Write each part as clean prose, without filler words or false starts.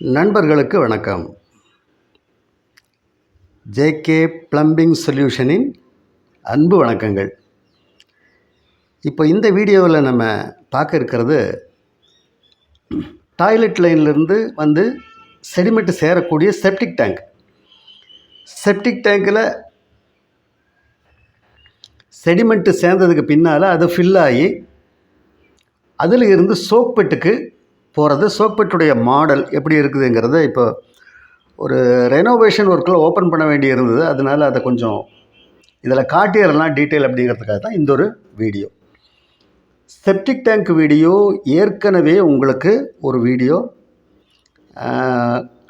நண்பர்களுக்கு வணக்கம். JK plumbing சொல்யூஷனின் அன்பு வணக்கங்கள். இப்போ இந்த வீடியோவில் நம்ம பார்க்க இருக்கிறது டாய்லெட் லைன்லேருந்து வந்து செடிமெண்ட்டு சேரக்கூடிய செப்டிக் டேங்க். செப்டிக் டேங்கில் செடிமெண்ட்டு சேர்ந்ததுக்கு பின்னால் அது ஃபில் ஆகி அதில் இருந்து சோக்பெட்டுக்கு போகிறது. சோக்பெட்டுடைய மாடல் எப்படி இருக்குதுங்கிறத இப்போ ஒரு ரெனோவேஷன் ஒர்க்கில் ஓப்பன் பண்ண வேண்டி இருந்தது. அதனால் அதை கொஞ்சம் இதில் காட்டிடலாம் டீட்டெயில் அப்படிங்கிறதுக்காக தான் இந்த ஒரு வீடியோ. செப்டிக் டேங்க் வீடியோ ஏற்கனவே உங்களுக்கு ஒரு வீடியோ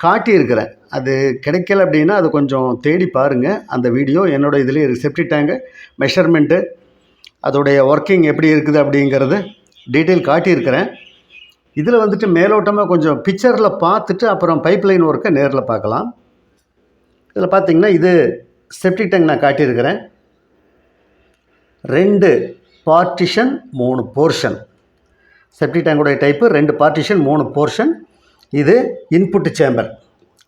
காட்டியிருக்கிறேன். அது கிடைக்கல அப்படின்னா அது கொஞ்சம் தேடி பாருங்கள். அந்த வீடியோ என்னோடய இதுலேயே இருக்குது. செப்டிக் டேங்கு மெஷர்மெண்ட்டு அதோடைய ஒர்க்கிங் எப்படி இருக்குது அப்படிங்கிறது டீட்டெயில் காட்டியிருக்கிறேன். இதில் வந்துட்டு மேலோட்டமாக கொஞ்சம் பிக்சரில் பார்த்துட்டு அப்புறம் பைப்லைன் ஒர்க்கை நேரில் பார்க்கலாம். இதில் பார்த்திங்கன்னா இது செப்டிக் டேங்க் நான் காட்டியிருக்கிறேன். 2 பார்ட்டிஷன் 3 போர்ஷன். செப்டிக் டேங்குடைய டைப்பு 2 பார்ட்டிஷன் 3 போர்ஷன். இது இன்புட்டு சேம்பர்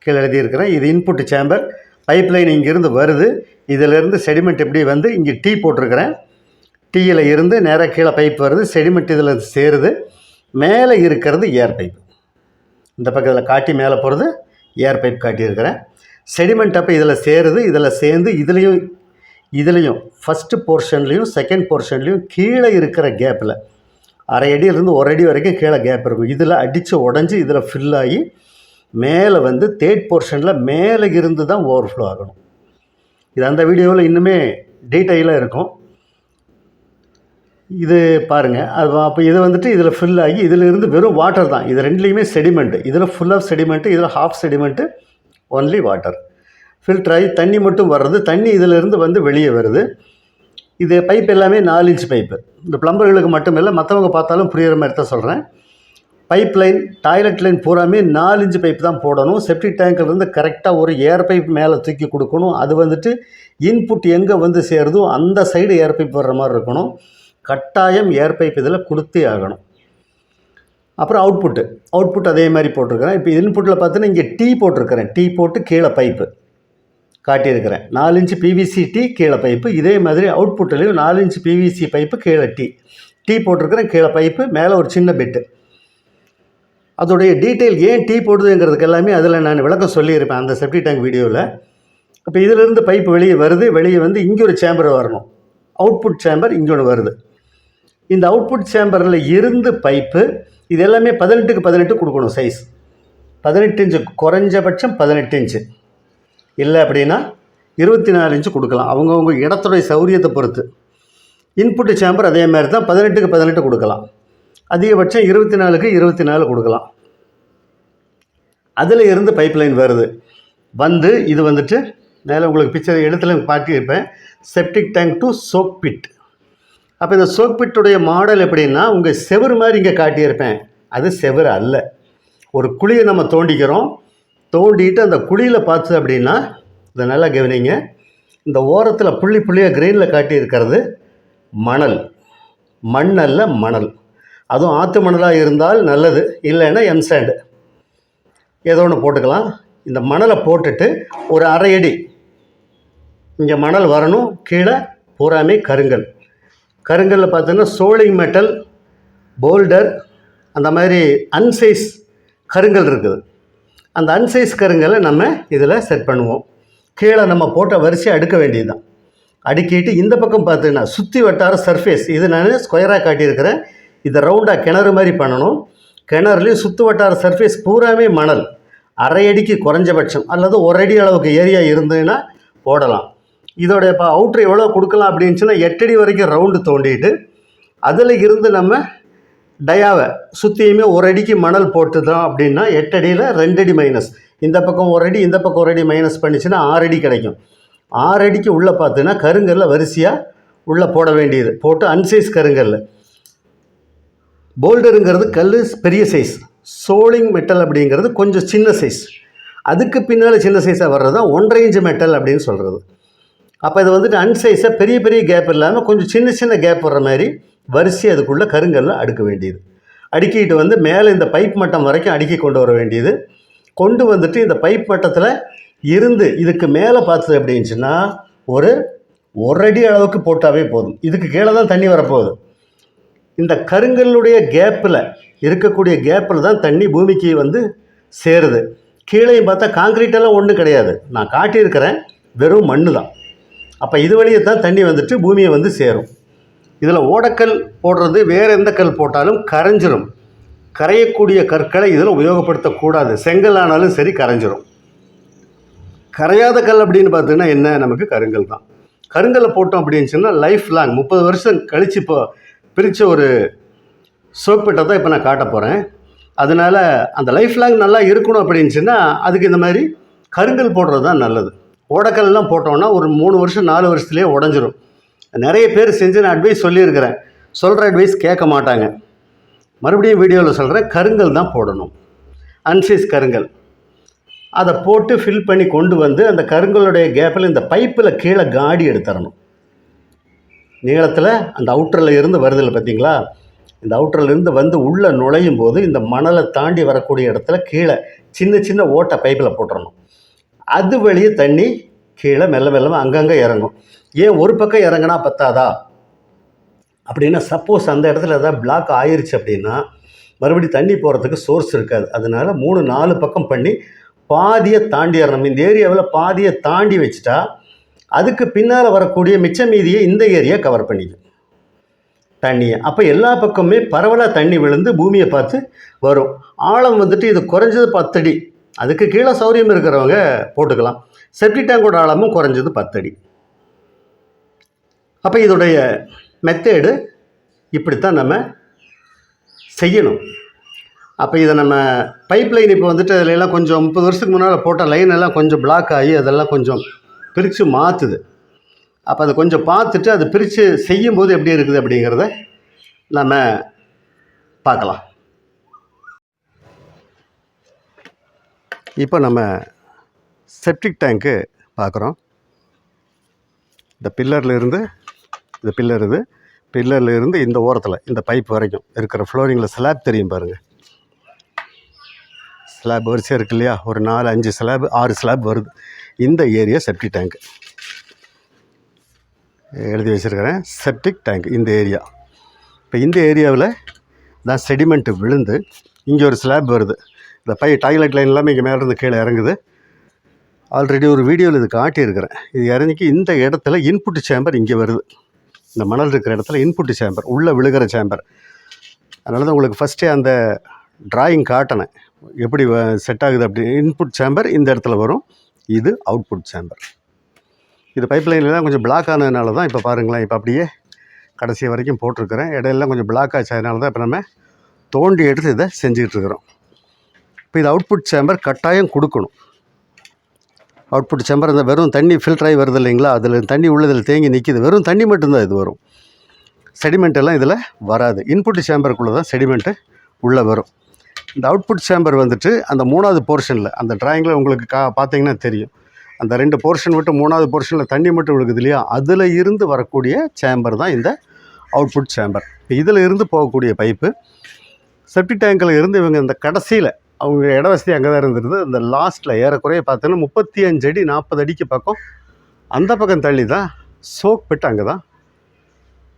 கீழே எழுதியிருக்கிறேன். இது இன்புட்டு சேம்பர். பைப்லைன் இங்கேருந்து வருது. இதிலேருந்து செடிமெண்ட் எப்படி வந்து இங்கே டீ போட்டிருக்கிறேன். டீயில் இருந்து நேராக கீழே பைப் வருது. செடிமெண்ட் இதில் சேருது. மேலே இருக்கிறது ஏர் பைப். இந்த பக்கத்தில் காட்டி மேலே போகிறது ஏர் பைப் காட்டியிருக்கிறேன். செடிமெண்ட் அப்போ இதில் சேருது. இதில் சேர்ந்து இதுலேயும் ஃபஸ்ட்டு போர்ஷன்லேயும் செகண்ட் போர்ஷன்லேயும் கீழே இருக்கிற கேப்பில் 1/2 அடியிலேருந்து 1 அடி வரைக்கும் கீழே கேப் இருக்கும். இதில் அடித்து உடஞ்சி இதில் ஃபில் ஆகி மேலே வந்து தேர்ட் போர்ஷனில் மேலே இருந்து தான் ஓவர்ஃப்ளோ ஆகணும். இது அந்த வீடியோவில் இன்னுமே டீட்டெயிலாக இருக்கும். இது பாருங்கள். அது அப்போ இது வந்துட்டு இதில் ஃபில் ஆகி இதிலிருந்து வெறும் வாட்டர் தான். இது ரெண்டுலேயுமே செடிமெண்ட்டு. இதில் ஃபுல் ஆஃப் செடிமெண்ட்டு, இதில் ஹாஃப் செடிமெண்ட்டு, ஒன்லி வாட்டர். ஃபில்டர் ஆகி தண்ணி மட்டும் வர்றது. தண்ணி இதிலிருந்து வந்து வெளியே வருது. இது பைப் எல்லாமே 4 இன்ச் பைப்பு. இந்த ப்ளம்பர்களுக்கு மட்டும் இல்லை, மற்றவங்க பார்த்தாலும் புரிகிற மாதிரி தான் சொல்கிறேன். பைப் லைன் டாய்லெட் லைன் பூராமே 4 இன்ச் பைப் தான் போடணும். செப்டிக் டேங்க்லேருந்து கரெக்டாக ஒரு ஏர் பைப் மேலே தூக்கி கொடுக்கணும். அது வந்துட்டு இன்புட் எங்கே வந்து சேருதோ அந்த சைடு ஏர் பைப் வர்ற மாதிரி இருக்கணும். கட்டாயம் ஏர் பைப் இதில் கொடுத்தே ஆகணும். அப்புறம் அவுட்புட் அதே மாதிரி போட்டிருக்கிறேன். இப்போ இன்புட்டில் பார்த்தீங்கன்னா இங்கே டீ போட்டிருக்கிறேன். டீ போட்டு கீழே பைப்பு காட்டியிருக்கிறேன். 4 இன்ச் பிவிசி டீ கீழே பைப்பு. இதே மாதிரி அவுட்புட்லேயும் 4 இன்ச் பிவிசி பைப்பு கீழே டீ போட்டிருக்கிறேன். கீழே பைப்பு, மேலே ஒரு சின்ன பெட்டு. அதோடைய டீட்டெயில் ஏன் டீ போடுதுங்கிறதுக்கு எல்லாமே அதில் நான் விளக்கம் சொல்லியிருப்பேன் அந்த செப்டிக் டேங்க் வீடியோவில். இப்போ இதிலிருந்து பைப்பு வெளியே வருது. வெளியே வந்து இங்கே ஒரு சேம்பர் வரணும். அவுட்புட் சேம்பர் இங்கே ஒன்று வருது. இந்த அவுட்புட் சேம்பரில் இருந்து பைப்பு இது எல்லாமே 18க்கு 18 கொடுக்கணும். சைஸ் 18 இன்ச்சு, குறைஞ்சபட்சம் 18 இன்ச்சு. இல்லை அப்படின்னா 24 இன்ச்சு கொடுக்கலாம். அவங்கவுங்க இடத்துடைய சௌரியத்தை பொறுத்து. இன்புட்டு சேம்பர் அதே மாதிரி தான் 18க்கு 18 கொடுக்கலாம். அதிகபட்சம் 24க்கு 24 கொடுக்கலாம். அதில் இருந்து பைப்லைன் வருது. வந்து இது வந்துட்டு மேலே உங்களுக்கு பிக்சர் இடத்துல காட்டியிருப்பேன். Septic tank to soak pit. அப்போ இந்த சோக் பிட்டுடைய மாடல் எப்படின்னா உங்கள் செவுறு மாதிரி இங்கே காட்டியிருப்பேன். அது செவுறு அல்ல. ஒரு குழியை நம்ம தோண்டிக்கிறோம். தோண்டிட்டு அந்த குழியில் பார்த்து அப்படின்னா இதை நல்லா கவனிங்க. இந்த ஓரத்தில் புள்ளியாக கிரெயினில் காட்டியிருக்கிறது மணல். மண் அல்ல, மணல். அதுவும் ஆற்று மணலாக இருந்தால் நல்லது. இல்லைன்னா எம்சாண்டு ஏதோ ஒன்று போட்டுக்கலாம். இந்த மணலை போட்டுட்டு ஒரு 1/2 அடி இங்கே மணல் வரணும். கீழே பூராமே கருங்கல்லில் பார்த்தோன்னா சோலிங் மெட்டல், போல்டர், அந்த மாதிரி அன்சைஸ் கருங்கல் இருக்குது. அந்த அன்சைஸ் கருங்கலை நம்ம இதில் செட் பண்ணுவோம். கீழே நம்ம போட்ட வரிசையை அடுக்க வேண்டியது தான். அடுக்கிட்டு இந்த பக்கம் பார்த்தீங்கன்னா சுற்றி வட்டார சர்ஃபேஸ் இது நான் ஸ்கொயராக காட்டியிருக்கிறேன். இதை ரவுண்டாக கிணறு மாதிரி பண்ணணும். கிணறுலேயும் சுற்று வட்டார சர்ஃபேஸ் பூராமே மணல். 1/2 அடிக்கு குறைஞ்சபட்சம் அல்லது 1 அடி அளவுக்கு ஏரியா இருந்ததுன்னா போடலாம். இதோடைய இப்போ அவுட்ரு எவ்வளோ கொடுக்கலாம் அப்படின்னுச்சுன்னா 8 அடி வரைக்கும் ரவுண்டு தோண்டிட்டு அதில் இருந்து நம்ம டயாவை சுற்றியுமே 1 அடிக்கு மணல் போட்டுதான் அப்படின்னா 8 அடியில் 2 அடி மைனஸ். இந்த பக்கம் 1 அடி, இந்த பக்கம் 1 அடி மைனஸ் பண்ணிச்சுன்னா 6 அடி கிடைக்கும். 6 அடிக்கு உள்ளே பார்த்தீங்கன்னா கருங்கல்ல வரிசையாக உள்ளே போட வேண்டியது. போட்டு அன்சைஸ் கருங்கல்ல. போல்டருங்கிறது கல் பெரிய சைஸ். சோலிங் மெட்டல் அப்படிங்கிறது கொஞ்சம் சின்ன சைஸ். அதுக்கு பின்னால் சின்ன சைஸாக வர்றது தான் 1.5 இன்ச் மெட்டல் அப்படின்னு சொல்கிறது. அப்போ இது வந்துட்டு அன்சைஸாக பெரிய கேப் இல்லாமல் கொஞ்சம் சின்ன கேப் வர்ற மாதிரி வரிசை அதுக்குள்ளே கருங்கல்ல அடுக்க வேண்டியது. அடுக்கிட்டு வந்து மேலே இந்த பைப் மட்டம் வரைக்கும் அடுக்கி கொண்டு வர வேண்டியது. கொண்டு வந்துட்டு இந்த பைப் மட்டத்தில் இருந்து இதுக்கு மேலே பார்த்தது எப்படின்னுச்சுன்னா ஒரு அடி அளவுக்கு போட்டாவே போதும். இதுக்கு கீழே தான் தண்ணி வரப்போகுது. இந்த கருங்கல்லுடைய கேப்பில் இருக்கக்கூடிய கேப்பில் தான் தண்ணி பூமிக்கு வந்து சேருது. கீழேயும் பார்த்தா காங்கிரீட்டெல்லாம் ஒன்றும் கிடையாது, நான் காட்டியிருக்கிறேன், வெறும் மண்ணு தான். அப்போ இது வழியே தான் தண்ணி வந்துட்டு பூமியை வந்து சேரும். இதில் ஓடக்கல் போடுறது வேறு எந்த கல் போட்டாலும் கரைஞ்சிரும். கரையக்கூடிய கற்களை இதில் உபயோகப்படுத்தக்கூடாது. செங்கல் ஆனாலும் சரி கரைஞ்சிரும். கரையாத கல் அப்படின்னு பார்த்தீங்கன்னா என்ன, நமக்கு கருங்கல் தான். கருங்கல்லை போட்டோம் அப்படின்னு சொன்னால் லைஃப் லாங் 30 வருஷம் கழித்து இப்போ பிரித்த ஒரு சோப்பிட்டை தான் இப்போ நான் காட்ட போகிறேன். அதனால் அந்த லைஃப் லாங் நல்லா இருக்கணும் அப்படின்னு சொன்னால் அதுக்கு இந்த மாதிரி கருங்கல் போடுறது தான் நல்லது. ஓடக்கல்லாம் போட்டோன்னா ஒரு 3 வருஷம் 4 வருஷத்துலேயே உடஞ்சிரும். நிறைய பேர் செஞ்சு நான் அட்வைஸ் சொல்லியிருக்கிறேன், சொல்கிற அட்வைஸ் கேட்க மாட்டாங்க. மறுபடியும் வீடியோவில் சொல்கிறேன், கருங்கல் தான் போடணும். அன்சைஸ் கருங்கல் அதை போட்டு ஃபில் பண்ணி கொண்டு வந்து அந்த கருங்கலுடைய கேப்பில் இந்த பைப்பில் கீழே காடி எடுத்துடணும். நீளத்தில் அந்த அவுட்டரில் இருந்து வருதில்லை பார்த்தீங்களா, இந்த அவுட்டர்லேருந்து வந்து உள்ளே நுழையும் போது இந்த மணலை தாண்டி வரக்கூடிய இடத்துல கீழே சின்ன சின்ன ஓட்டை பைப்பில் போட்டுடணும். அது வழியே தண்ணி கீழே மெல்ல மெல்லமாக அங்கங்கே இறங்கும். ஏன் ஒரு பக்கம் இறங்கினா பத்தாதா அப்படின்னா, சப்போஸ் அந்த இடத்துல ஏதாவது பிளாக் ஆயிடுச்சு அப்படின்னா மறுபடியும் தண்ணி போகிறதுக்கு சோர்ஸ் இருக்காது. அதனால் 3-4 பக்கம் பண்ணி பாதியை தாண்டிடணும். இந்த ஏரியாவில் பாதியை தாண்டி வச்சுட்டா அதுக்கு பின்னால் வரக்கூடிய மிச்ச மீதியை இந்த ஏரியா கவர் பண்ணிக்கும் தண்ணியை. அப்போ எல்லா பக்கமே பரவலாக தண்ணி விழுந்து பூமியை பார்த்து வரும். ஆழம் வந்துட்டு இது குறைஞ்சது 10 அடி. அதுக்கு கீழே சௌரியம் இருக்கிறவங்க போட்டுக்கலாம். செப்டிக் டேங்கோட ஆழமும் குறைஞ்சது 10 அடி. அப்போ இதோடைய மெத்தேடு இப்படித்தான் நம்ம செய்யணும். அப்போ இதை நம்ம பைப் லைன் இப்போ வந்துட்டு அதில் எல்லாம் கொஞ்சம் 30 வருஷத்துக்கு முன்னால் போட்ட லைன் எல்லாம் கொஞ்சம் பிளாக் ஆகி அதெல்லாம் கொஞ்சம் பிரித்து மாற்றுது. அப்போ அதை கொஞ்சம் பார்த்துட்டு அது பிரித்து செய்யும்போது எப்படி இருக்குது அப்படிங்கிறத நம்ம பார்க்கலாம். இப்போ நம்ம செப்டிக் டேங்க்கு பார்க்குறோம். இந்த பில்லர்லேருந்து இந்த பில்லர்லேருந்து இந்த ஓரத்தில் இந்த பைப் வரைக்கும் இருக்கிற ஃப்ளோரிங்கில் ஸ்லாப் தெரியும் பாருங்கள். ஸ்லாப் வரிசையாக இருக்கு இல்லையா, ஒரு 4-5 ஸ்லாப் 6 ஸ்லாப் வருது. இந்த ஏரியா செப்டிக் டேங்க் எழுதி வச்சுருக்கிறேன். செப்டிக் டேங்க் இந்த ஏரியா. இப்போ இந்த ஏரியாவில் தான் செடிமெண்ட்டு விழுந்து இங்கே ஒரு ஸ்லாப் வருது. இந்த டாய்லெட் லைன் எல்லாமே இங்கே மேலேருந்து கீழே இறங்குது. ஆல்ரெடி ஒரு வீடியோவில் இது காட்டியிருக்கிறேன். இது இறங்கிக்கு இந்த இடத்துல இன்புட் சேம்பர் இங்கே வருது. இந்த மணல் இருக்கிற இடத்துல இன்புட் சேம்பர், உள்ளே விழுகிற சேம்பர். அதனால தான் உங்களுக்கு ஃபஸ்ட்டே அந்த ட்ராயிங் காட்டினேன் எப்படி செட் ஆகுது அப்படி. இன்புட் சேம்பர் இந்த இடத்துல வரும், இது அவுட்புட் சேம்பர். இது பைப் லைன்லாம் கொஞ்சம் பிளாக் ஆனதுனால தான் இப்போ பாருங்களேன், இப்போ அப்படியே கடைசி வரைக்கும் போட்டிருக்கிறேன். இடையெல்லாம் கொஞ்சம் பிளாக் ஆச்சு, அதனால தான் இப்போ நம்ம தோண்டி எடுத்து இதை செஞ்சுக்கிட்டு இருக்கிறோம். இப்போ இது அவுட்புட் சேம்பர் கட்டாயம் கொடுக்கணும். அவுட்புட் சேம்பர் அந்த வெறும் தண்ணி ஃபில்டர் ஆகி வருது இல்லைங்களா, அதில் தண்ணி உள்ளதில் தேங்கி நிற்கிது. வெறும் தண்ணி மட்டும்தான் இது வரும், செடிமெண்ட் எல்லாம் இதில் வராது. இன்புட் சேம்பருக்குள்ளே தான் செடிமெண்ட்டு உள்ளே வரும். இந்த அவுட்புட் சேம்பர் வந்துட்டு அந்த 3வது போர்ஷனில், அந்த ட்ராயிங்கில் உங்களுக்கு பார்த்தீங்கன்னா தெரியும், அந்த 2 போர்ஷன் விட்டு 3வது போர்ஷனில் தண்ணி மட்டும் விழுகுது இல்லையா, அதில் இருந்து வரக்கூடிய சேம்பர் தான் இந்த அவுட்புட் சேம்பர். இப்போ இதில் இருந்து போகக்கூடிய பைப்பு செப்டிக் டேங்கில் இருந்து இவங்க இந்த கடைசியில் அவங்க இடவசதி அங்கே தான் இருந்துருது. அந்த லாஸ்ட்டில் ஏறக்குறைய பார்த்தோன்னா 35 அடி 40 அடிக்கு பக்கம் அந்த பக்கம் தள்ளி தான் சோக் பிட் அங்கே தான்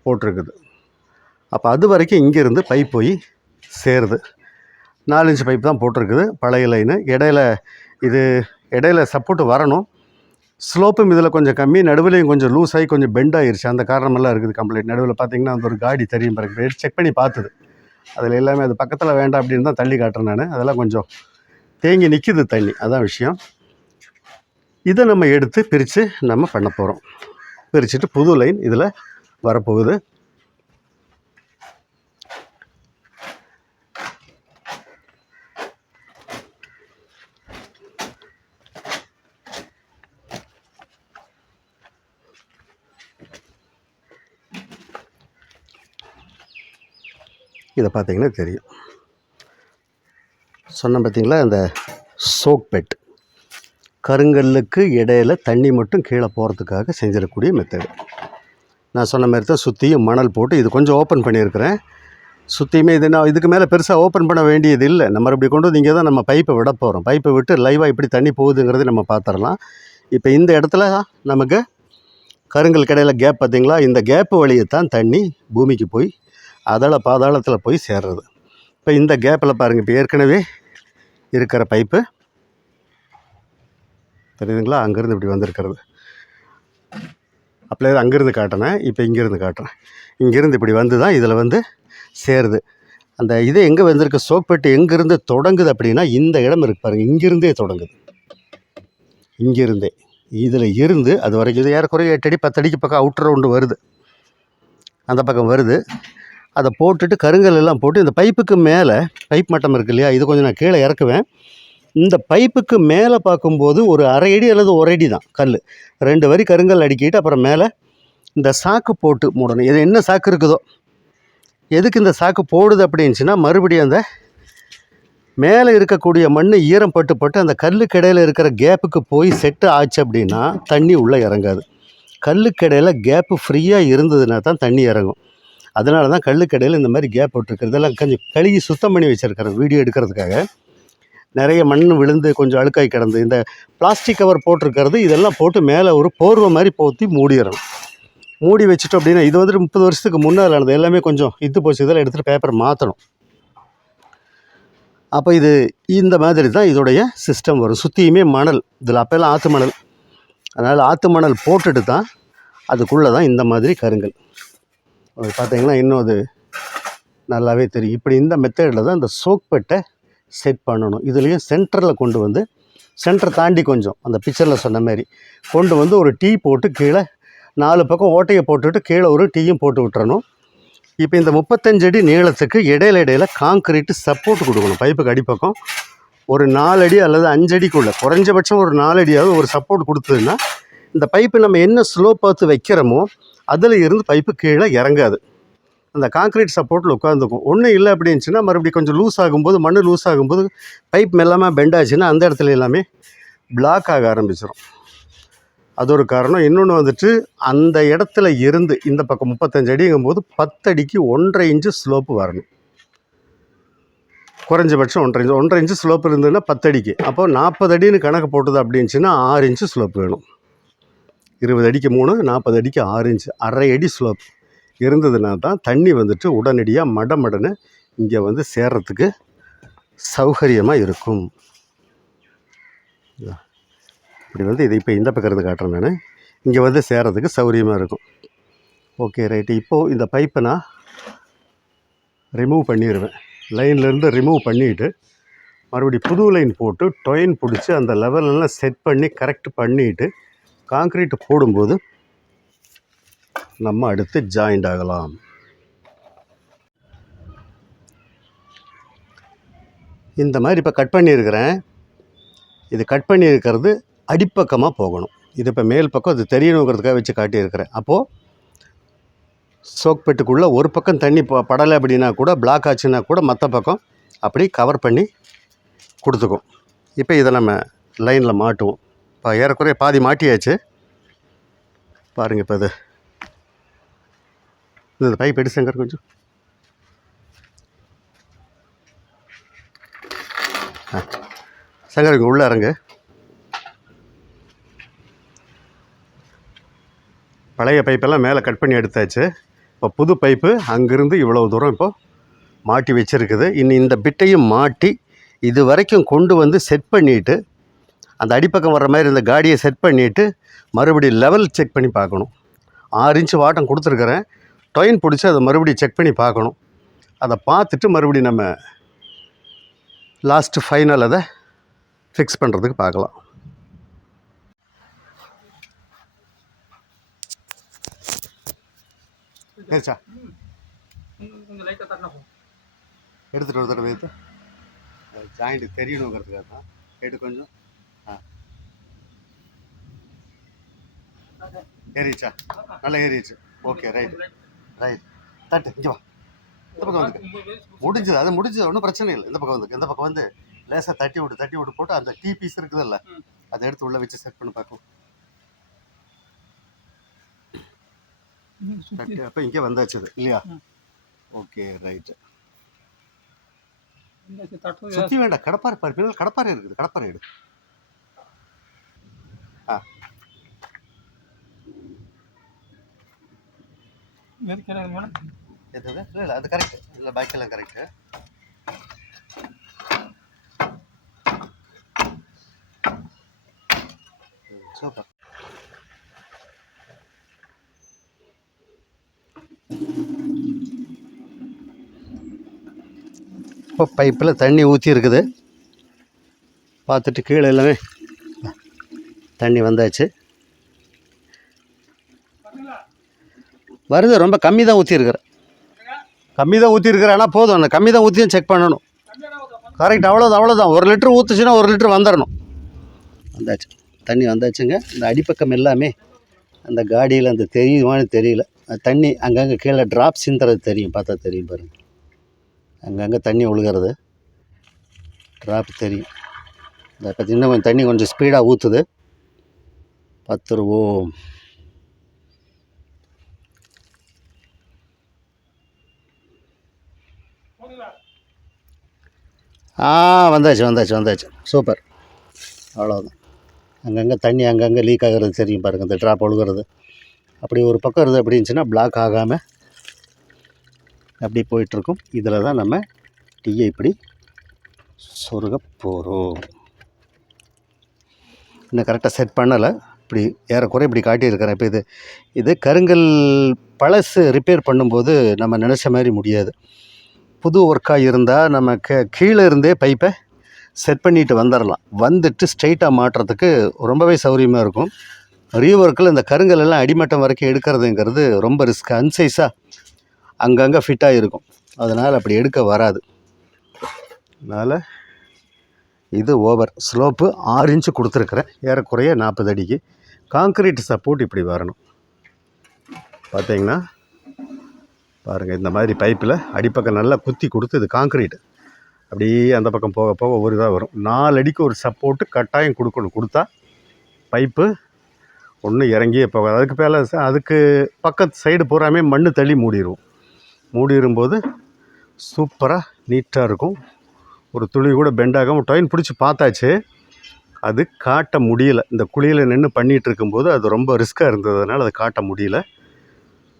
போட்டிருக்குது. அப்போ அது வரைக்கும் இங்கேருந்து பைப் போய் சேருது. 4 இன்ச் பைப் தான் போட்டிருக்குது, பழைய லைனு. இடையில சப்போர்ட் வரணும். ஸ்லோப்பும் இதில் கொஞ்சம் கம்மி, நடுவிலையும் கொஞ்சம் லூஸ் ஆகி கொஞ்சம் பெண்ட் ஆகிருச்சு. அந்த காரணமெல்லாம் இருக்குது கம்ப்ளீட். நடுவில் பார்த்தீங்கன்னா அந்த ஒரு காடி தெரியும் பாருங்க, செக் பண்ணி பார்த்துது. அதில் எல்லாமே அது பக்கத்தில் வேண்டாம் அப்படின்னு தான் தள்ளி காட்டுறேன் நான். அதெல்லாம் கொஞ்சம் தேங்கி நிற்கிது தண்ணி, அதான் விஷயம். இதை நம்ம எடுத்து பிரித்து நம்ம பண்ண போகிறோம். பிரிச்சுட்டு புது லைன் இதில் வரப்போகுது. இதை பார்த்தீங்கன்னா தெரியும், சொன்னேன் பார்த்தீங்களா, அந்த சோக் பெட் கருங்கல்லுக்கு இடையில தண்ணி மட்டும் கீழே போகிறதுக்காக செஞ்சிடக்கூடிய மெத்தடு. நான் சொன்ன மாதிரி தான் சுற்றியும் மணல் போட்டு இது கொஞ்சம் ஓப்பன் பண்ணியிருக்கிறேன். சுற்றியுமே இது நான் இதுக்கு மேலே பெருசாக ஓப்பன் பண்ண வேண்டியது இல்லை. நம்ம இப்படி கொண்டு வந்து இங்கே தான் நம்ம பைப்பை விட போகிறோம். பைப்பை விட்டு லைவாக எப்படி தண்ணி போகுதுங்கிறது நம்ம பார்த்துடலாம். இப்போ இந்த இடத்துல நமக்கு கருங்கல் கடையில் கேப் பார்த்திங்களா, இந்த கேப்பு வழியை தான் தண்ணி பூமிக்கு போய் பாதாளத்தில் போய் சேர்றது. இப்போ இந்த கேப்பில் பாருங்கள், இப்போ ஏற்கனவே இருக்கிற பைப்பு தெரியுதுங்களா, அங்கேருந்து இப்படி வந்திருக்கிறது. அப்படியே அங்கேருந்து காட்டினேன், இப்போ இங்கேருந்து காட்டுறேன். இங்கேருந்து இப்படி வந்து தான் இதில் வந்து சேருது. அந்த இது எங்கே வந்திருக்க சோக்பெட்டு எங்கேருந்து தொடங்குது அப்படின்னா, இந்த இடம் இருக்கு பாருங்கள், இங்கேருந்தே தொடங்குது. இங்கேருந்தே இதில் இருந்து அது வரைக்கும் இது ஏறக்குறைய 8 அடி 10 அடிக்கு பக்கம் அவுட்டர் ரவுண்டு வருது, அந்த பக்கம் வருது. அதை போட்டுட்டு கருங்கல் எல்லாம் போட்டு இந்த பைப்புக்கு மேலே, பைப் மட்டம் இருக்கு இல்லையா, இது கொஞ்சம் நான் கீழே இறக்குவேன். இந்த பைப்புக்கு மேலே பார்க்கும்போது ஒரு 1/2 அடி அல்லது 1 அடி தான் கல், 2 வரி கருங்கல் அடுக்கிட்டு அப்புறம் மேலே இந்த சாக்கு போட்டு மூடணும். இது என்ன சாக்கு இருக்குதோ, எதுக்கு இந்த சாக்கு போடுது அப்படின்னுச்சுன்னா, மறுபடியும் அந்த மேலே இருக்கக்கூடிய மண் ஈரம் பட்டு அந்த கல்லுக்கடையில் இருக்கிற கேப்புக்கு போய் செட்டு ஆச்சு அப்படின்னா தண்ணி உள்ளே இறங்காது. கல்லுக்கடையில் கேப்பு ஃப்ரீயாக இருந்ததுன்னா தான் தண்ணி இறங்கும். அதனால தான் கல்லுக்கடையில் இந்த மாதிரி கேப் விட்டுருக்கிறது. இதெல்லாம் கொஞ்சம் கழுகி சுத்தம் பண்ணி வச்சுருக்கிறேன் வீடியோ எடுக்கிறதுக்காக. நிறைய மண் விழுந்து கொஞ்சம் அழுக்காய் கிடந்து இந்த பிளாஸ்டிக் கவர் போட்டிருக்கிறது, இதெல்லாம் போட்டு மேலே ஒரு போர்வை மாதிரி போற்றி மூடிடணும். மூடி வச்சுட்டோம் அப்படின்னா, இது வந்துட்டு 30 வருஷத்துக்கு முன்னால் ஆனது, எல்லாமே கொஞ்சம் இது போச்சு. இதெல்லாம் எடுத்துகிட்டு பேப்பர் மாற்றணும். அப்போ இது இந்த மாதிரி தான் இதோடைய சிஸ்டம் வரும். சுற்றியுமே மணல், இதில் அப்போல்லாம் ஆற்று மணல், அதனால் ஆற்று மணல் போட்டுட்டு தான் அதுக்குள்ளே தான் இந்த மாதிரி கருங்கல். அது பார்த்தீங்கன்னா இன்னும் அது நல்லாவே தெரியும். இப்படி இந்த மெத்தடில் தான் இந்த சோக்பெட்டை செட் பண்ணணும். இதுலேயும் சென்டரில் கொண்டு வந்து, சென்டர் தாண்டி கொஞ்சம் அந்த பிக்சரில் சொன்ன மாதிரி கொண்டு வந்து ஒரு டீ போட்டு கீழே 4 பக்கம் ஓட்டையை போட்டுட்டு கீழே ஒரு டீயும் போட்டு விட்டுறணும். இப்போ இந்த 35 அடி நீளத்துக்கு இடையில காங்க்ரீட்டு சப்போர்ட் கொடுக்கணும். பைப்புக்கு அடிப்பக்கம் ஒரு 4 அடி அல்லது 5 அடிக்குள்ளே, குறைஞ்சபட்சம் ஒரு 4 அடியாவது ஒரு சப்போர்ட் கொடுத்ததுன்னா இந்த பைப்பு நம்ம என்ன ஸ்லோ பார்த்து வைக்கிறோமோ அதில் இருந்து பைப்பு கீழே இறங்காது. அந்த காங்க்ரீட் சப்போர்ட்டில் உட்காந்துக்கும். ஒன்றும் இல்லை அப்படின்னுச்சுன்னா மறுபடியும் கொஞ்சம் லூஸ் ஆகும்போது, மண் லூஸ் ஆகும்போது பைப் மெல்லாமல் பெண்ட் ஆச்சுன்னா அந்த இடத்துல எல்லாமே பிளாக் ஆக ஆரம்பிச்சிடும். அது ஒரு காரணம். இன்னொன்று வந்துட்டு அந்த இடத்துல இருந்து இந்த பக்கம் 35 அடிங்கும்போது 10 அடிக்கு 1.5 இன்ச்சு ஸ்லோப்பு வரணும். குறைஞ்சபட்சம் 1.5 இன்ச்சு ஸ்லோப் இருந்ததுன்னா 10 அடிக்கு. அப்போ 40 அடின்னு கணக்கு போட்டது அப்படின்னுச்சுன்னா 6 இன்ச்சு ஸ்லோப் வேணும். 20 அடிக்கு 3, 40 அடிக்கு 6 இன்ச்சு, 1/2 அடி ஸ்லோப் இருந்ததுன்னா தான் தண்ணி வந்துட்டு உடனடியாக மடன்னு இங்கே வந்து சேர்றதுக்கு சௌகரியமாக இருக்கும். இப்படி வந்து இது இப்போ இந்த பக்கம் இருந்து காட்டுறேன் நான், இங்கே வந்து சேர்றதுக்கு சௌகரியமாக இருக்கும். Okay right. இப்போது இந்த பைப்பை நான் ரிமூவ் பண்ணிடுவேன். லைன்லேருந்து ரிமூவ் பண்ணிவிட்டு மறுபடியும் புது லைன் போட்டு டொயின் பிடிச்சி அந்த லெவலெல்லாம் செட் பண்ணி கரெக்ட் பண்ணிவிட்டு காங்க்ரீட் போடும்போது நம்ம அடுத்து ஜாயிண்ட் ஆகலாம். இந்த மாதிரி இப்போ கட் பண்ணியிருக்கிறேன். இது கட் பண்ணியிருக்கிறது அடிப்பக்கமாக போகணும். இது இப்போ மேல் பக்கம் அது தெரியணுங்கிறதுக்காக வச்சு காட்டியிருக்கிறேன். அப்போது சோக்பெட்டுக்குள்ளே ஒரு பக்கம் தண்ணி படலை அப்படின்னா கூட, பிளாக் ஆச்சுன்னா கூட மற்ற பக்கம் அப்படி கவர் பண்ணி கொடுத்துக்கும். இப்போ இதை நம்ம லைனில் மாட்டுவோம். இப்போ ஏறக்குறைய பாதி மாட்டியாச்சு பாருங்கள். இப்போ இது இந்த பைப் எடு சங்கர், கொஞ்சம் சங்கர் இங்கே உள்ளே இறங்கு. பழைய பைப்பெல்லாம் மேலே கட் பண்ணி எடுத்தாச்சு. இப்போ புது பைப்பு அங்கேருந்து இவ்வளோ தூரம் இப்போ மாட்டி வச்சுருக்குது. இன்னும் இந்த பிட்டையும் மாட்டி இது வரைக்கும் கொண்டு வந்து செட் பண்ணிவிட்டு, அந்த அடிப்பக்கம் வர்ற மாதிரி இந்த காடியை செட் பண்ணிவிட்டு மறுபடியும் லெவல் செக் பண்ணி பார்க்கணும். 6 இன்ச்சு வாட்டம் கொடுத்துருக்குறேன். டொயின் பிடிச்சி அதை மறுபடியும் செக் பண்ணி பார்க்கணும். அதை பார்த்துட்டு மறுபடியும் நம்ம லாஸ்ட்டு ஃபைனல் அதை ஃபிக்ஸ் பண்ணுறதுக்கு பார்க்கலாம். ஏச்சா எடுத்துகிட்டு ஒரு தடவை ஜாயிண்ட்டு தெரியணுங்கிறதுக்காக தான். எடுத்து கொஞ்சம் ஏறிச்சா, நல்லா ஏறிச்சு. Okay right right. தட்டு இங்கே வா, இந்த பக்கம் வந்து முடிஞ்சது. அது முடிஞ்சது, ஒன்றும் பிரச்சனை இல்லை. இந்த பக்கம் வந்து இந்த பக்கம் வந்து லேசாக தட்டி விட்டு போட்டு அந்த டீ பீஸ் இருக்குதுல்ல, அதை எடுத்து உள்ளே வச்சு செட் பண்ணி பார்க்கும். தட்டு அப்போ இங்கே வந்தாச்சு இல்லையா? Okay right. சுற்றி வேண்டாம், கடப்பாறை பாரு, பின்னால் கடப்பாறை இருக்குது, கடப்பாறை எடு. ஆ எது இல்லை அது கரெக்டு, இல்லை பாக்கியெல்லாம் கரெக்டு. சூப்பர். இப்போ பைப்பில் தண்ணி ஊற்றி இருக்குது, பார்த்துட்டு கீழே எல்லாமே தண்ணி வந்தாச்சு. வருது, ரொம்ப கம்மி தான் ஊற்றிருக்கிறேன், கம்மி தான் ஊற்றிருக்கிறேன். ஆனால் போதும், அந்த கம்மி தான் ஊற்றியும் செக் பண்ணணும். கரெக்ட், அவ்வளோதான். 1 லிட்டர் ஊற்றுச்சுன்னா 1 லிட்டர் வந்துடணும். வந்தாச்சு, தண்ணி வந்தாச்சுங்க. இந்த அடிப்பக்கம் எல்லாமே அந்த காடியில் அந்த தெரியுமான்னு தெரியல, தண்ணி அங்கங்கே கீழே ட்ராப் சிந்துறது தெரியும், பார்த்தா தெரியும் பாருங்கள். அங்கங்கே தண்ணி ஒழுகிறது, ட்ராப் தெரியும். இந்த பற்றி இன்னும் கொஞ்சம் தண்ணி கொஞ்சம் ஸ்பீடாக ஊற்றுது. பார்த்துருவோம். வந்தாச்சு. சூப்பர், அவ்வளோதான். அங்கங்கே தண்ணி அங்கங்கே லீக் ஆகிறது தெரியும் பாருங்கள், இந்த ட்ராப் ஒழுகிறது. அப்படி ஒரு பக்கம் இருக்குது அப்படி இருந்துச்சுன்னா பிளாக் ஆகாமல் அப்படி போயிட்டுருக்கும். இதில் தான் நம்ம டீயை இப்படி சொருக போகிறோம். இன்னும் கரெக்டாக செட் பண்ணலை, இப்படி ஏறக்குறை இப்படி காட்டியிருக்கிறேன். இப்போ இது கருங்கல் பழசு ரிப்பேர் பண்ணும்போது நம்ம நினச்ச மாதிரி முடியாது. புது ஒர்க்காக இருந்தால் நம்ம கீழே இருந்தே பைப்பை செட் பண்ணிட்டு வந்துடலாம். வந்துட்டு ஸ்ட்ரைட்டாக மாட்டுறதுக்கு ரொம்பவே சௌகரியமாக இருக்கும். ரீஒர்க்கில் இந்த கருங்கல் எல்லாம் அடிமட்டம் வரைக்கும் எடுக்கிறதுங்கிறது ரொம்ப ரிஸ்க். அன்சைஸாக அங்கங்கே ஃபிட்டாக இருக்கும், அதனால் அப்படி எடுக்க வராது. அதனால் இது ஓவர் ஸ்லோப்பு 6 இன்ச்சு கொடுத்துருக்குறேன், ஏறக்குறைய 40 அடிக்கு. காங்க்ரீட் சப்போர்ட் இப்படி வரணும். பார்த்தீங்கன்னா பாருங்கள், இந்த மாதிரி பைப்பில் அடிப்பக்கம் நல்லா குத்தி கொடுத்து, இது காங்க்ரீட் அப்படியே அந்த பக்கம் போக போக ஒரு இதாக வரும். 4 அடிக்கு ஒரு சப்போர்ட்டு கட்டாயம் கொடுக்கணும். கொடுத்தா பைப்பு ஒன்றும் இறங்கியே போகாது. அதுக்கு மேலே அதுக்கு பக்கத்து சைடு பூராமே மண் தள்ளி மூடிடும்போது சூப்பராக நீட்டாக இருக்கும். ஒரு துளி கூட பெண்டாகாமல் டொயின் பிடிச்சி பார்த்தாச்சு, அது காட்ட முடியல. இந்த குழியில் நின்று பண்ணிகிட்டு இருக்கும்போது அது ரொம்ப ரிஸ்க்காக இருந்ததுனால அதை காட்ட முடியல.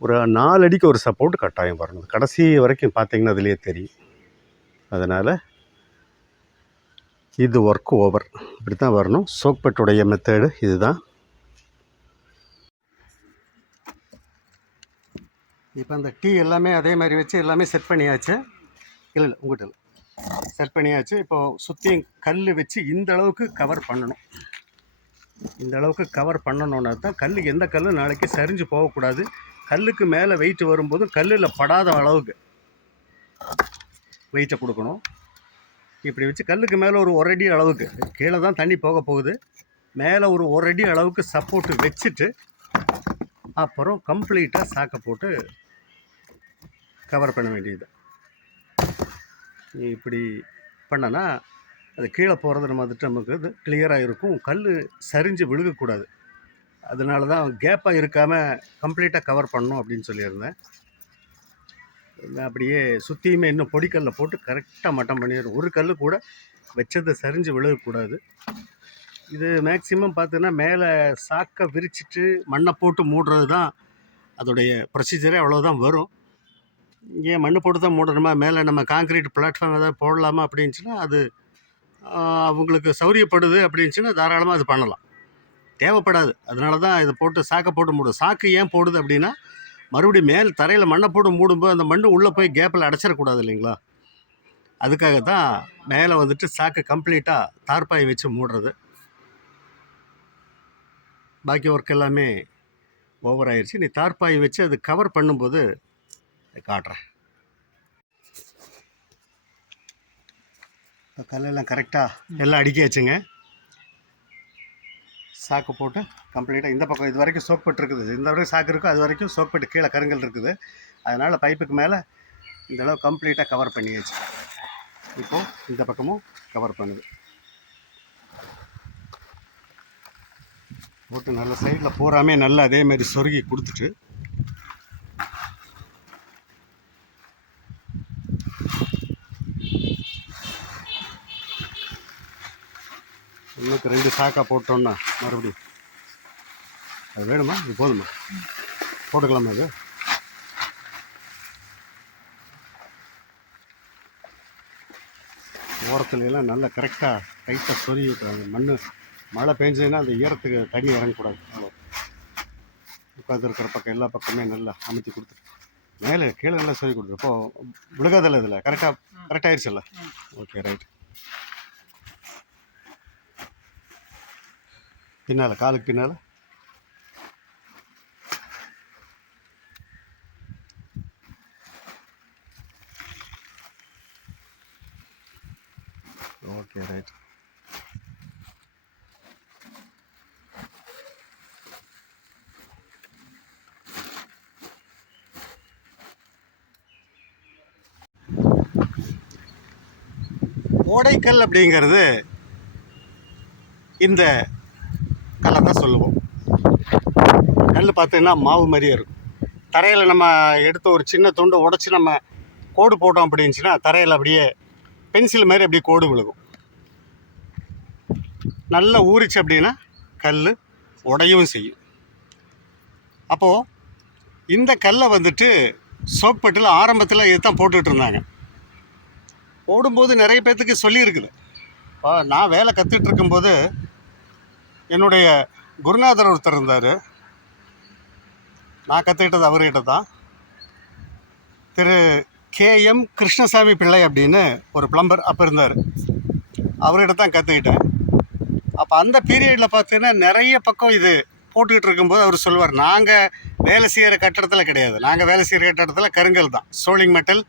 ஒரு 4 அடிக்கு ஒரு சப்போர்ட் கட்டாயம் வரணும். கடைசி வரைக்கும் பார்த்தீங்கன்னா அதுலேயே தெரியும். அதனால் இது ஒர்க் ஓவர், இப்படி தான் வரணும். சோக்பெட்டுடைய மெத்தடு இது தான். இப்போ அந்த டீ எல்லாமே அதே மாதிரி வச்சு எல்லாமே செட் பண்ணியாச்சு. இல்லை உங்கள்கிட்ட செட் பண்ணியாச்சு. இப்போது சுற்றியும் கல் வச்சு இந்த அளவுக்கு கவர் பண்ணணும். இந்த அளவுக்கு கவர் பண்ணணுன்னா தான் கல்லுக்கு எந்த கல் நாளைக்கு சரிஞ்சு போகக்கூடாது. கல்லுக்கு மேலே வெயிட் வரும்போது கல்லில் படாத அளவுக்கு வெயிட்டை கொடுக்கணும். இப்படி வச்சு கல்லுக்கு மேலே ஒரு 1 அடி அளவுக்கு, கீழே தான் தண்ணி போக போகுது, மேலே ஒரு 1 அடி அளவுக்கு சப்போர்ட்டு வச்சுட்டு அப்புறம் கம்ப்ளீட்டாக சாக்கை போட்டு கவர் பண்ண வேண்டியது. இப்படி பண்ணனா அது கீழே போகிறது நமக்கு இது கிளியராக இருக்கும். கல் சரிஞ்சு விழுகக்கூடாது. அதனால தான் கேப்பாக இருக்காமல் கம்ப்ளீட்டாக கவர் பண்ணணும் அப்படின்னு சொல்லியிருந்தேன். அப்படியே சுற்றியுமே இன்னும் பொடிக்கல்லை போட்டு கரெக்டாக மட்டம் பண்ணிடுறோம். ஒரு கல் கூட வச்சதை சரிஞ்சு விழுகக்கூடாது. இது மேக்ஸிமம் பார்த்தீங்கன்னா மேலே சாக்கை விரிச்சிட்டு மண்ணை போட்டு மூடுறது தான் அதோடைய ப்ரொசீஜரே, அவ்வளோதான் வரும். ஏன் மண் போட்டு தான் மூடணுமா, மேலே நம்ம காங்க்ரீட் பிளாட்ஃபார்ம் ஏதாவது போடலாமா அப்படின்ச்சுன்னா அது அவங்களுக்கு சௌரியப்படுது அப்படின்ச்சுன்னா தாராளமாக அது பண்ணலாம். தேவைப்படாது. அதனால தான் இதை போட்டு சாக்கை போட்டு மூடும். சாக்கு ஏன் போடுது அப்படின்னா, மறுபடியும் மேல் தரையில் மண்ணை போட்டு மூடும்போது அந்த மண் உள்ளே போய் கேப்பில் அடைச்சிடக்கூடாது இல்லைங்களா. அதுக்காக தான் மேலே வந்துட்டு சாக்கு கம்ப்ளீட்டாக தார்பாய் வச்சு மூடுறது. பாக்கி ஒர்க் எல்லாமே ஓவர் ஆயிடுச்சு. நீ தார்பாய் வச்சு அது கவர் பண்ணும்போது காட்டுறேன். இப்போ கல்லெல்லாம் கரெக்டாக எல்லாம் அடுக்கியாச்சுங்க. சாக்கு போட்டு கம்ப்ளீட்டாக இந்த பக்கம் இது வரைக்கும் சோக்பெட்டு இருக்குது, இந்த வரைக்கும் சாக்கு இருக்கும், அது வரைக்கும் சோக்பெட்டு கீழே கருங்கல் இருக்குது. அதனால் பைப்புக்கு மேலே இந்தளவு கம்ப்ளீட்டாக கவர் பண்ணியாச்சு. இப்போது இந்த பக்கமும் கவர் பண்ணுது போட்டு நல்ல சைடில் பூராமே நல்லா அதே மாதிரி சொருகி கொடுத்துட்டு இன்னுக்கு 2 சாக்கா போட்டோன்னா மறுபடியும் அது வேணுமா? இது போதுமா? போட்டுக்கலாமா? அது ஓரத்துலலாம் நல்லா கரெக்டாக டைட்டாக சொருகி விட்டுறாங்க. மழை பெஞ்சதுன்னா அந்த ஈரத்துக்கு தண்ணி இறங்கக்கூடாது. அவ்வளோ உட்காந்துருக்கிற பக்கம் எல்லா பக்கமே நல்லா அமைத்தி கொடுத்துரு. மேலே கீழே நல்லா சொருகி கொடுத்துரு. இப்போ விழுகாதில்ல இதில் கரெக்டாகிடுச்சுல்ல? Okay right. பின்னால் காலுக்கு பின்னால் ஓகே ரைட். ஓடைக்கல் அப்படிங்கிறது இந்த கல்லை தான் சொல்லுவோம். கல் பார்த்தீங்கன்னா மாவு மாதிரியே இருக்கும். தரையில் நம்ம எடுத்து ஒரு சின்ன துண்டு உடச்சி நம்ம கோடு போட்டோம் அப்படின்னுச்சுன்னா தரையில் அப்படியே பென்சில் மாதிரி அப்படியே கோடு விழுகும். நல்லா ஊறிச்சு அப்படின்னா கல் உடையவும் செய்யும். அப்போது இந்த கல்லை வந்துட்டு சோக்பட்டில் ஆரம்பத்தில் இதுதான் போட்டுக்கிட்டு இருந்தாங்க. போடும்போது நிறைய பேர்த்துக்கு சொல்லியிருக்குது. இப்போ நான் வேலை கற்றுட்டு இருக்கும்போது என்னுடைய குருநாதர் ஒருத்தர் இருந்தார். நான் கற்றுக்கிட்டது அவர்கிட்ட தான். திரு KM கிருஷ்ணசாமி பிள்ளை அப்படின்னு ஒரு பிளம்பர் அப்போ இருந்தார். அவர்கிட்ட தான் கற்றுக்கிட்டேன். அப்போ அந்த பீரியடில் பார்த்தீங்கன்னா நிறைய பக்கம் இது போட்டுக்கிட்டு இருக்கும்போது அவர் சொல்லுவார், நாங்கள் வேலை செய்கிற கட்டடத்தில் கிடையாது, நாங்கள் வேலை செய்கிற கட்டடத்தில் கருங்கல் தான், சோலிங் மெட்டல்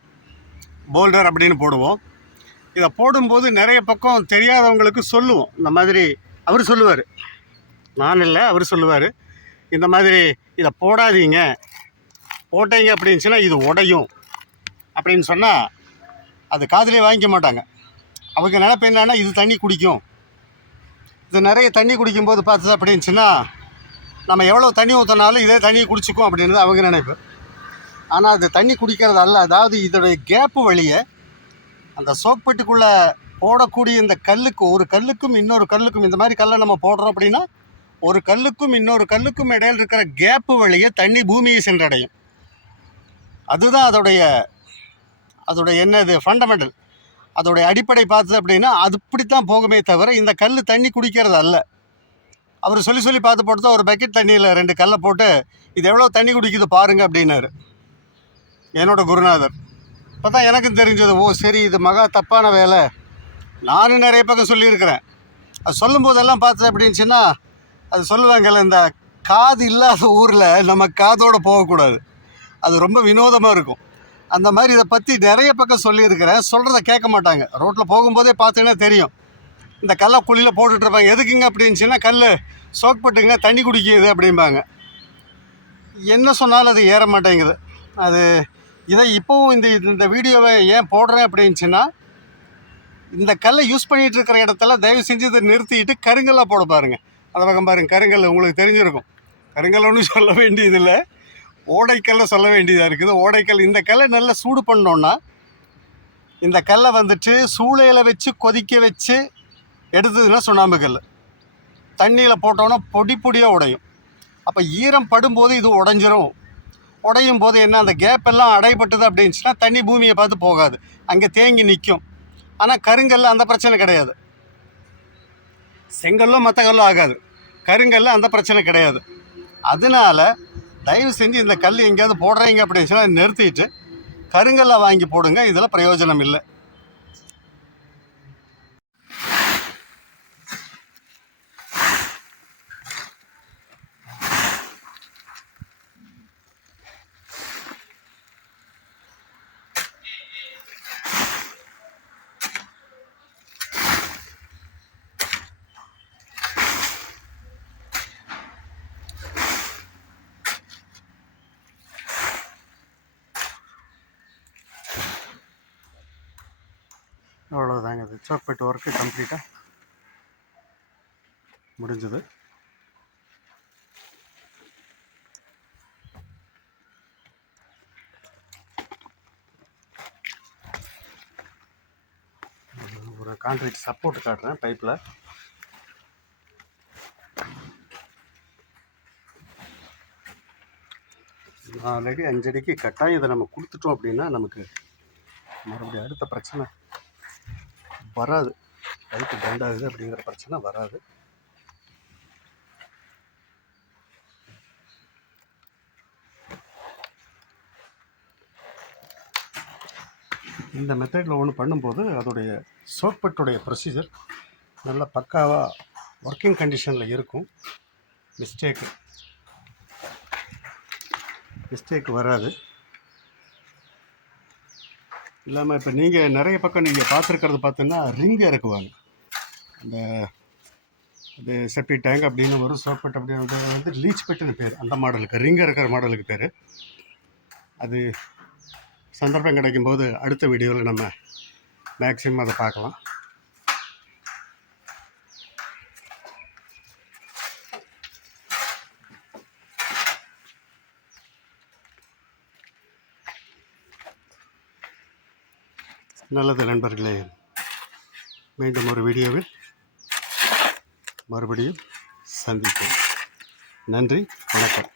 போல்டர் அப்படின்னு போடுவோம். இதை போடும்போது நிறைய பக்கம் தெரியாதவங்களுக்கு சொல்லுவோம். இந்த மாதிரி அவர் சொல்லுவார், நான் இல்லை, அவர் சொல்லுவார், இந்த மாதிரி இதை போடாதீங்க, போட்டீங்க அப்படின்னுச்சுன்னா இது உடையும் அப்படின்னு சொன்னால் அது காதுலேயே வாங்கிக்க மாட்டாங்க. அவங்க நினைப்பு என்னன்னா இது தண்ணி குடிக்கும், இது நிறைய தண்ணி குடிக்கும்போது பார்த்தது அப்படின்னுச்சுன்னா நம்ம எவ்வளோ தண்ணி ஊற்றினாலும் இதே தண்ணி குடிச்சிக்கும் அப்படின்றது அவங்க நினைப்பு. ஆனால் அது தண்ணி குடிக்கிறது அல்ல. அதாவது இதோடைய கேப்பு வழியை அந்த சோக்பெட்டுக்குள்ளே போடக்கூடிய இந்த கல்லுக்கு, ஒரு கல்லுக்கும் இன்னொரு கல்லுக்கும், இந்த மாதிரி கல்லை நம்ம போடுறோம் அப்படின்னா ஒரு கல்லுக்கும் இன்னொரு கல்லுக்கும் இடையில் இருக்கிற கேப்பு வழியை தண்ணி பூமியை சென்றடையும். அதுதான் அதோடைய என்னது ஃபண்டமெண்டல், அதோடைய அடிப்படை பார்த்தது அப்படின்னா அது இப்படித்தான் போகுமே தவிர இந்த கல் தண்ணி குடிக்கிறது அல்ல. அவர் சொல்லி பார்த்து போட்டு தான் ஒரு பக்கெட் தண்ணியில் 2 கல்லை போட்டு இது எவ்வளோ தண்ணி குடிக்குது பாருங்கள் அப்படின்னாரு என்னோடய குருநாதர். இப்போ தான் எனக்கும் தெரிஞ்சது, ஓ சரி இது மகா தப்பான வேலை. நானும் நிறைய பக்கம் சொல்லியிருக்கிறேன். அது சொல்லும் போதெல்லாம் பார்த்தது அப்படின்னுச்சுன்னா அது சொல்லுவாங்கல்ல, இந்த காது இல்லாத ஊரில் நம்ம காதோடு போகக்கூடாது, அது ரொம்ப வினோதமாக இருக்கும். அந்த மாதிரி இதை பற்றி நிறைய பக்கம் சொல்லியிருக்கிறேன். சொல்கிறத கேட்க மாட்டாங்க. ரோட்டில் போகும்போதே பார்த்தீங்கன்னா தெரியும், இந்த கல்லை குழியில் போட்டுட்ருப்பாங்க. எதுக்குங்க அப்படின்னுச்சுன்னா கல் சோக்பட்டுங்க தண்ணி குடிக்குது அப்படிம்பாங்க. என்ன சொன்னாலும் அது ஏற மாட்டேங்குது. அது இதை இப்போவும் இந்த வீடியோவை ஏன் போடுறேன் அப்படின்னுச்சுன்னா, இந்த கல்லை யூஸ் பண்ணிகிட்டு இருக்கிற இடத்துல தயவு செஞ்சு இதை நிறுத்திட்டு கருங்கல்லாக போட பாருங்கள். அதை பக்கம் பாருங்கள், கருங்கல் உங்களுக்கு தெரிஞ்சிருக்கும். கருங்கல் ஒன்றும் சொல்ல வேண்டியதில்லை, ஓடைக்கல்லை சொல்ல வேண்டியதாக இருக்குது. ஓடைக்கல் இந்த கல்லை நல்லா சூடு பண்ணோன்னா இந்த கல்லை வந்துட்டு சூளையில் வச்சு கொதிக்க வச்சு எடுத்ததுன்னா சுண்ணாம்பு கல், தண்ணியில் போட்டோன்னா பொடி பொடியாக உடையும். அப்போ ஈரம் படும்போது இது உடஞ்சிரும். உடையும் போது என்ன, அந்த கேப் எல்லாம் அடைபட்டுது அப்படின்னுச்சுன்னா தண்ணி பூமியை பார்த்து போகாது, அங்கே தேங்கி நிற்கும். ஆனால் கருங்கல்ல அந்த பிரச்சனை கிடையாது. செங்கல்லும் மற்ற கல்லும் ஆகாது, கருங்கல்ல அந்த பிரச்சனை கிடையாது. அதனால தயவு செஞ்சு இந்த கல் எங்கேயாவது போடுறீங்க அப்படின்னு சொன்னால் நிறுத்திட்டு கருங்கல்லை வாங்கி போடுங்க. இதில் பிரயோஜனம் இல்லை. அவ்வளோதாங்க, இது சோக்பெட்டு ஒர்க்கு கம்ப்ளீட்டாக முடிஞ்சது. ஒரு கான்கிரீட் சப்போர்ட் காட்டுறேன் பைப்பில். 4 அடி 5 அடிக்கு கட்டாயம் இதை நம்ம கொடுத்துட்டோம் அப்படின்னா நமக்கு மறுபடியும் அடுத்த பிரச்சனை வராது. பைப்பு பெண்ட் ஆகுது அப்படிங்கிற பிரச்சனை வராது. இந்த மெத்தடில் ஒன்று பண்ணும்போது அதோடைய சோக்பட்டுடைய ப்ரொசீஜர் நல்லா பக்காவாக ஒர்க்கிங் கண்டிஷனில் இருக்கும். மிஸ்டேக் வராது. இல்லாமல் இப்போ நீங்கள் நிறைய பக்கம் நீங்கள் பார்த்துருக்கிறது பார்த்தீங்கன்னா ரிங் இறக்குவாங்க. இந்த இது செப்டி டேங்க் அப்படின்னு வரும், சோக்பட் அப்படின்னு வந்து லீச் பெட்டுன்னு பேர். அந்த மாடலுக்கு ரிங் இறக்குற மாடலுக்கு பேர். அது சந்தர்ப்பம் கிடைக்கும்போது அடுத்த வீடியோவில் நம்ம மேக்ஸிமம் அதை பார்க்கலாம். நல்லது நண்பர்களே, மீண்டும் ஒரு வீடியோவில் மறுபடியும் சந்திப்போம். நன்றி, வணக்கம்.